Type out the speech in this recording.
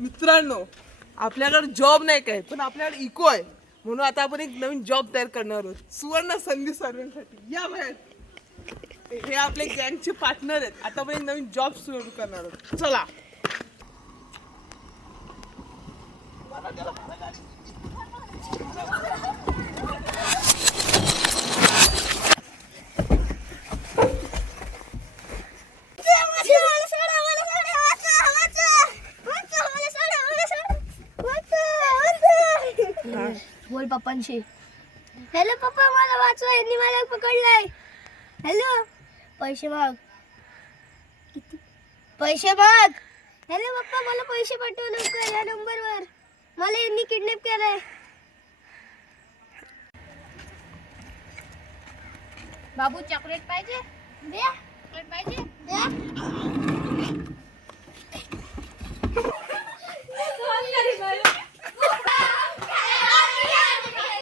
मित्रांनो, आपल्याकडे जॉब नाही काय, पण आपल्याकडे इको आहे. म्हणून आता आपण एक नवीन जॉब तयार करणार आहोत, सुवर्ण संधी सर्वांसाठी. या बाहेर. हे आपले गँगचे पार्टनर आहेत. आता आपण एक नवीन जॉब सुरू करणार आहोत. चला. बोल पप्पांशी. हॅलो पप्पा, मला वाचवा, यांनी मला पकडलाय. हॅलो, पैसे माग. पैसे माग. हॅलो पप्पा, मला पैसे पाठव लवकर या नंबरवर. मला यांनी किडनॅप केलंय. बाबू चॉकलेट पाहिजे? द्या. चॉकलेट पाहिजे? द्या.